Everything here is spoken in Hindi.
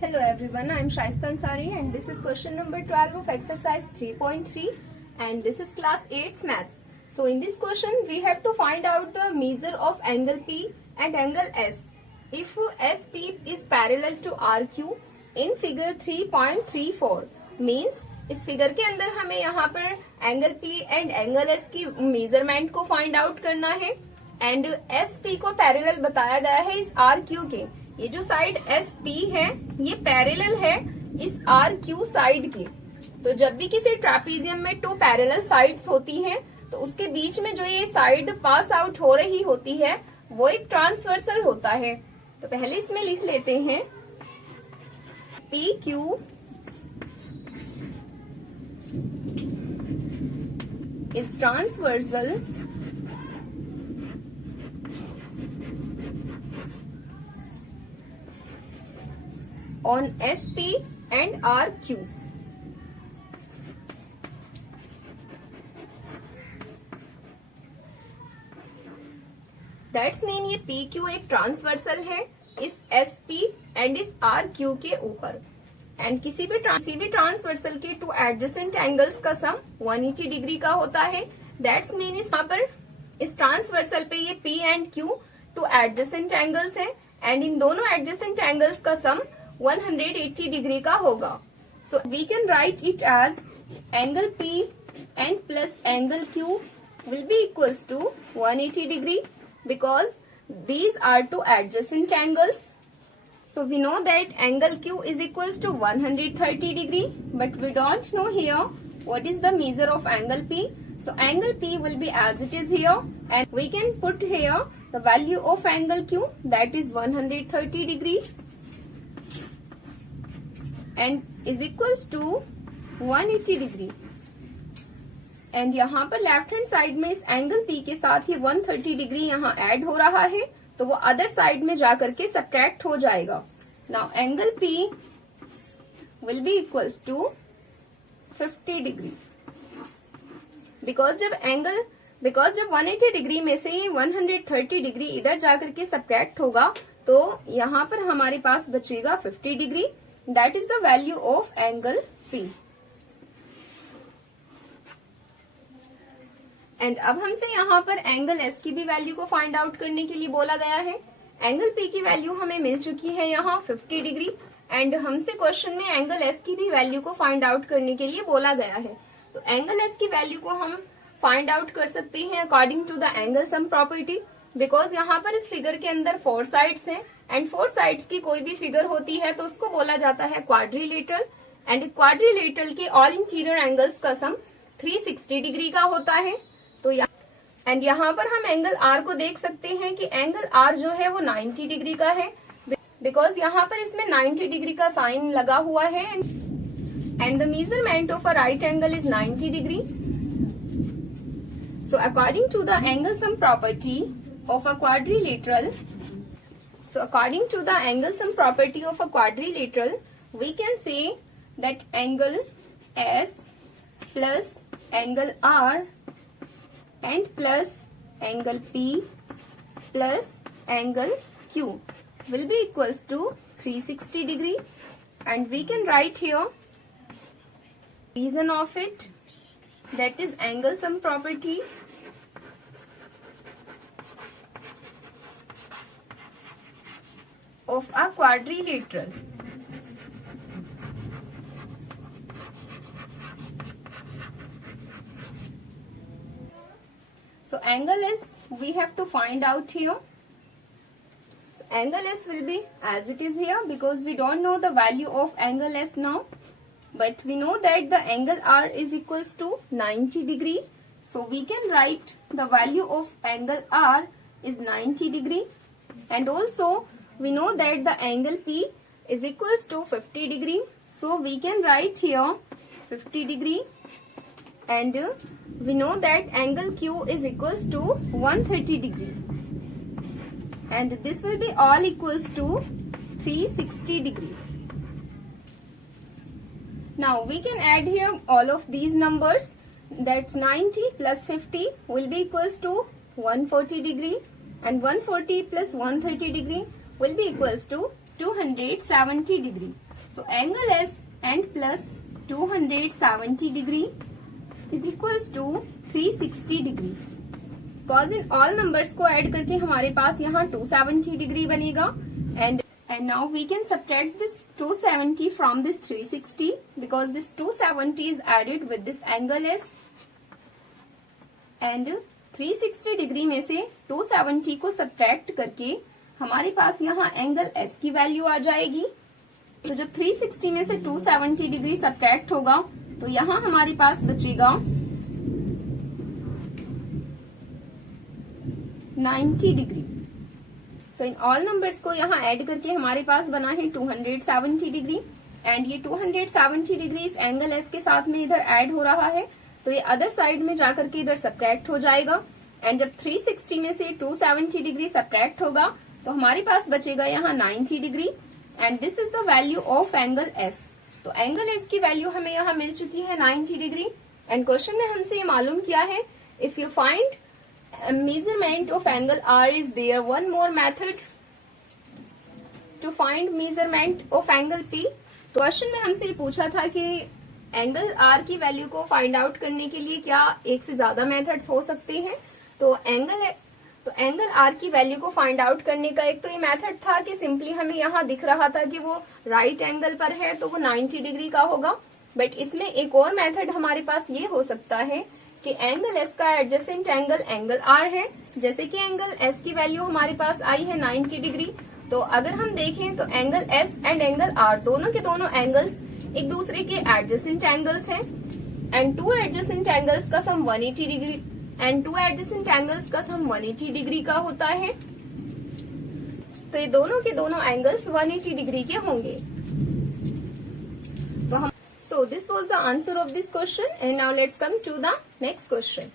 Hello everyone, I am Shaista Ansari and this is question number 12 of exercise 3.3 and this is class 8 maths. So in this question we have to find out the measure of angle P and angle S. If SP is parallel to RQ in figure 3.34 means इस फिगर के अंदर हमें यहाँ पर angle P and angle S की मेजरमेंट को फाइंड आउट करना है एंड SP को पैरेलल बताया गया है इस RQ के। ये जो साइड SP है ये पैरेलल है इस RQ साइड के। तो जब भी किसी ट्रापीजियम में टू पैरेलल साइड्स होती हैं तो उसके बीच में जो ये साइड पास आउट हो रही होती है वो एक ट्रांसवर्सल होता है। तो पहले इसमें लिख लेते हैं PQ is transversal on SP and RQ. That's mean ये PQ एक ट्रांसवर्सल है इस SP एंड इस RQ के ऊपर एंड किसी भी ट्रांसवर्सल के टू एडजेसेंट एंगल्स का सम 180 डिग्री का होता है। दैट्स मीन यहाँ पर इस ट्रांसवर्सल पे ये P and Q two adjacent angles हैं एंड इन दोनों एडजेसेंट एंगल्स का सम 180 डिग्री का होगा। So we can write it as angle P and plus angle Q will be equals to 180 degree because these are two adjacent angles. So we know that angle Q is equals to 130 degree, but we don't know here what is the measure of angle P. So angle P will be as it is here, and we can put here the value of angle Q, that is 130 degree, and is equals to 180 degree. And यहाँ पर लेफ्ट हैंड साइड में इस एंगल P के साथ ही 130 डिग्री यहाँ ऐड हो रहा है तो वो अदर साइड में जाकर के सब्ट्रैक्ट हो जाएगा। Now angle P will be equals to 50 degree because जब 180 डिग्री में से 130 डिग्री इधर जाकर के सब्ट्रैक्ट होगा तो यहाँ पर हमारे पास बचेगा 50 degree. That is the value of angle P। And अब हमसे यहाँ पर एंगल S की भी वैल्यू को फाइंड आउट करने के लिए बोला गया है। एंगल P की वैल्यू हमें मिल चुकी है यहाँ 50 डिग्री एंड हमसे क्वेश्चन में एंगल S की भी वैल्यू को फाइंड आउट करने के लिए बोला गया है। तो एंगल S की वैल्यू को हम फाइंड आउट कर सकते हैं according to the angle sum property because यहाँ पर इस फिगर के अंदर 4 साइड्स हैं एंड 4 साइड्स की कोई भी फिगर होती है तो उसको बोला जाता है क्वाड्रिलेटरल एंड क्वाड्रिलेटरल के ऑल इंटीरियर एंगल्स का सम 360 डिग्री का होता है। तो एंड यहाँ पर हम एंगल R को देख सकते हैं कि एंगल R जो है वो 90 डिग्री का है बिकॉज यहाँ पर इसमें 90 डिग्री का साइन लगा हुआ है and the measurement of a right angle is 90 degree. So according to the angle sum property of a quadrilateral we can say that angle S plus angle R and plus angle P plus angle Q will be equals to 360 degree and we can write here reason of it, that is angle sum property of a quadrilateral. So angle S we have to find out here. So angle S will be as it is here because we don't know the value of angle S now, but we know that the angle R is equals to 90 degree. So we can write the value of angle R is 90 degree and also we know that the angle P is equals to 50 degree. So we can write here 50 degree and we know that angle Q is equals to 130 degree and this will be all equals to 360 degree. Now we can add here all of these numbers, that's 90 plus 50 will be equals to 140 degree and 140 plus 130 degree will be equals to 270 degree. So angle S and plus 270 degree is equals to 360 degree. Cause in all numbers को ऐड करके हमारे पास यहाँ 270 डिग्री बनेगा. And now we can subtract this 270 from this 360 because this 270 is added with this angle S. And 360 degree में से 270 को सब्ट्रैक्ट करके हमारे पास यहाँ एंगल S की वैल्यू आ जाएगी. तो जब 360 में से 270 डिग्री सब्ट्रैक्ट होगा तो यहाँ हमारे पास बचेगा 90 डिग्री. तो इन ऑल नंबर्स को यहाँ ऐड करके हमारे पास बना है 270 डिग्री. एंड ये 270 डिग्री इस एंगल एस के साथ में इधर ऐड हो रहा है तो ये अदर साइड में जाकर के इधर सब्ट्रैक्ट हो जाएगा. एंड जब 360 में से 270 डिग्री सब्ट्रैक्ट होगा तो हमारे पास बचेगा यहाँ 90 degree. And this is the value of angle S. तो एंगल एस की वैल्यू हमें यहाँ मिल चुकी है 90 डिग्री. एंड क्वेश्चन ने हमसे ये मालूम किया है if you find measurement of angle R, is there one more method to find measurement of angle P? तो क्वेश्चन में हमसे पूछा था कि एंगल R की वैल्यू को फाइंड आउट करने के लिए क्या एक से ज्यादा मेथड्स हो सकते हैं. तो एंगल R की वैल्यू को फाइंड आउट करने का एक तो ये मेथड था कि सिंपली हमें यहाँ दिख रहा था कि वो राइट एंगल पर है तो वो 90 डिग्री का होगा. बट इसमें एक और मेथड हमारे पास ये हो सकता है कि एंगल एस का एडजेसेंट एंगल आर है. जैसे कि एंगल एस की वैल्यू हमारे पास आई है 90 डिग्री. तो अगर हम देखें तो angle S and angle R दोनों के दोनों एंगल्स एक दूसरे के एडजेसेंट एंगल्स हैं. एंड टू एडजेसेंट एंगल्स का sum 180 degree and two adjacent angles का सम 180 डिग्री का होता है. तो ये दोनों के दोनों एंगल्स 180 डिग्री के होंगे. So this was the answer of this question, and now let's come to the next question.